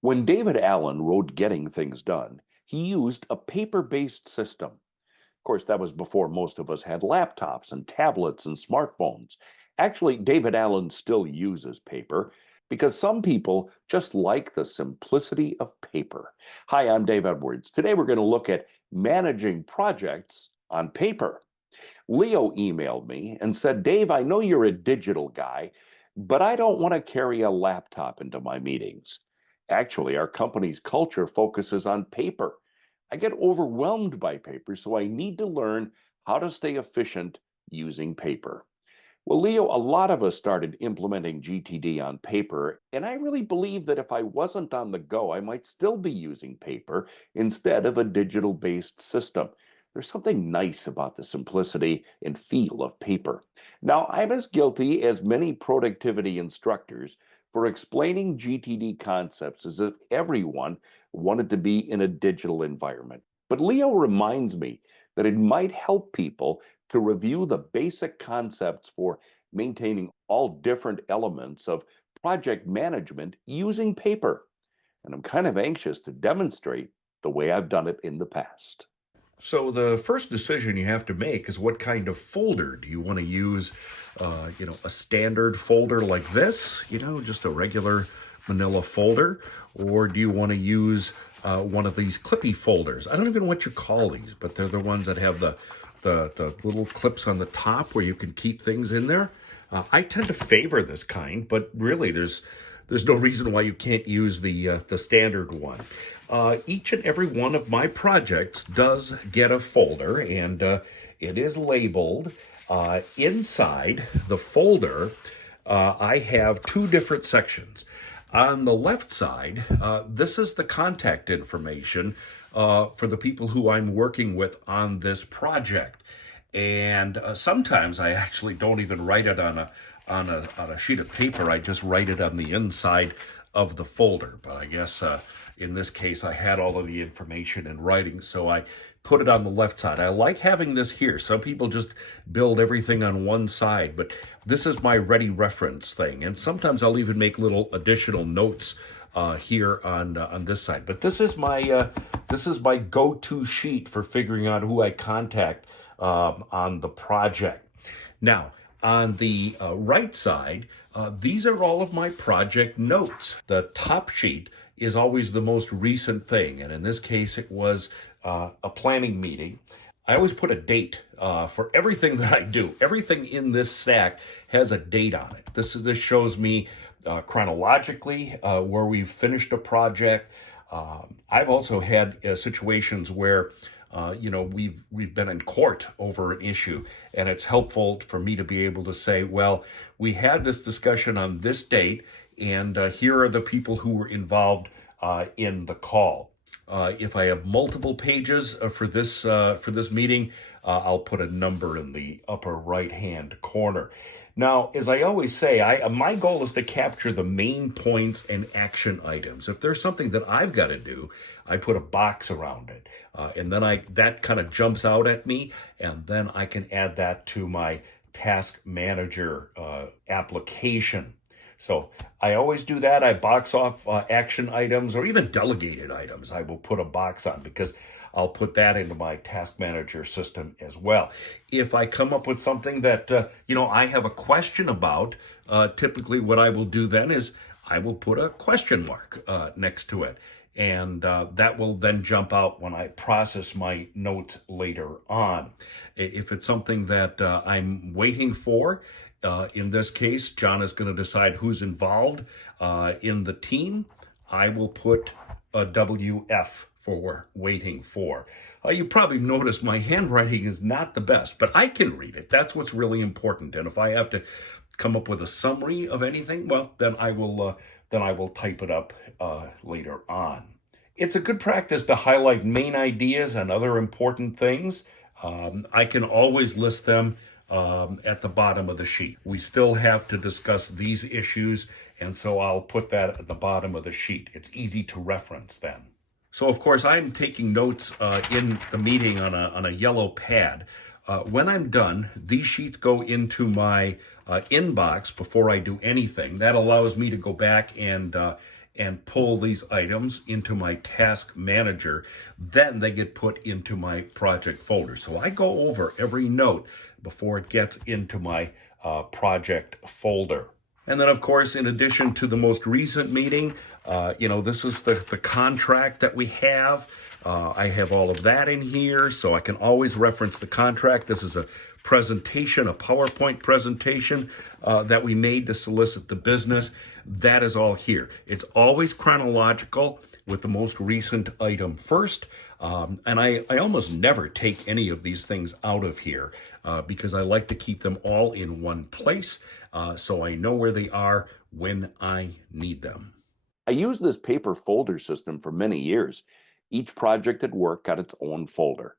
When David Allen wrote Getting Things Done, he used a paper based system. Of course, that was before most of us had laptops and tablets and smartphones. Actually, David Allen still uses paper because some people just like the simplicity of paper. Hi, I'm Dave Edwards. Today we're going to look at managing projects on paper. Leo emailed me and said, Dave, I know you're a digital guy, but I don't want to carry a laptop into my meetings. Actually, our company's culture focuses on paper. I get overwhelmed by paper, so I need to learn how to stay efficient using paper. Well, Leo, a lot of us started implementing GTD on paper, and I really believe that if I wasn't on the go, I might still be using paper instead of a digital based system. There's something nice about the simplicity and feel of paper. Now, I'm as guilty as many productivity instructors for explaining GTD concepts as if everyone wanted to be in a digital environment. But Leo reminds me that it might help people to review the basic concepts for maintaining all different elements of project management using paper. And I'm kind of anxious to demonstrate the way I've done it in the past. So the first decision you have to make is what kind of folder do you want to use? A standard folder like this, just a regular manila folder, or do you want to use one of these clippy folders? I don't even know what you call these, but they're the ones that have the little clips on the top where you can keep things in there. I tend to favor this kind, but really there's no reason why you can't use the standard one. Each and every one of my projects does get a folder, and it is labeled. Inside the folder, I have two different sections. On the left side, this is the contact information for the people who I'm working with on this project. And sometimes I actually don't even write it on a sheet of paper. I just write it on the inside of the folder. But I guess in this case, I had all of the information in writing, so I put it on the left side. I like having this here. Some people just build everything on one side, but this is my ready reference thing. And sometimes I'll even make little additional notes here on this side. But this is my go-to sheet for figuring out who I contact on the project. Now, on the right side, these are all of my project notes. The top sheet is always the most recent thing, and in this case, it was a planning meeting. I always put a date for everything that I do. Everything in this stack has a date on it. This shows me chronologically where we've finished a project. I've also had situations where we've been in court over an issue, and it's helpful for me to be able to say, well, we had this discussion on this date, and here are the people who were involved in the call. If I have multiple pages for this meeting, I'll put a number in the upper right-hand corner. Now, as I always say, my goal is to capture the main points and action items. If there's something that I've got to do, I put a box around it, and then that kind of jumps out at me, and then I can add that to my task manager application. So I always do that. I box off action items or even delegated items. I will put a box on because I'll put that into my task manager system as well. If I come up with something that, I have a question about, typically what I will do then is I will put a question mark next to it. And that will then jump out when I process my notes later on. If it's something that I'm waiting for, in this case, John is going to decide who's involved in the team. I will put a WF for waiting for. You probably noticed my handwriting is not the best, but I can read it. That's what's really important. And if I have to come up with a summary of anything, well, then I will type it up later on. It's a good practice to highlight main ideas and other important things. I can always list them at the bottom of the sheet. We still have to discuss these issues, and so I'll put that at the bottom of the sheet. It's easy to reference then. So, of course, I'm taking notes in the meeting on a yellow pad. When I'm done, these sheets go into my inbox before I do anything. That allows me to go back and and pull these items into my task manager. Then they get put into my project folder. So I go over every note before it gets into my project folder. And then, of course, in addition to the most recent meeting, this is the contract that we have. I have all of that in here, so I can always reference the contract. This is a presentation, a PowerPoint presentation that we made to solicit the business. That is all here. It's always chronological with the most recent item first. And I almost never take any of these things out of here because I like to keep them all in one place so I know where they are when I need them. I used this paper folder system for many years. Each project at work got its own folder.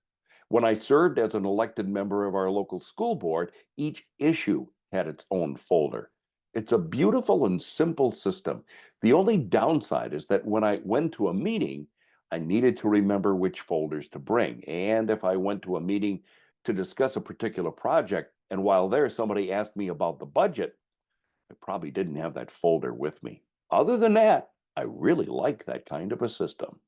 When I served as an elected member of our local school board, each issue had its own folder. It's a beautiful and simple system. The only downside is that when I went to a meeting, I needed to remember which folders to bring. And if I went to a meeting to discuss a particular project, and while there somebody asked me about the budget, I probably didn't have that folder with me. Other than that, I really like that kind of a system.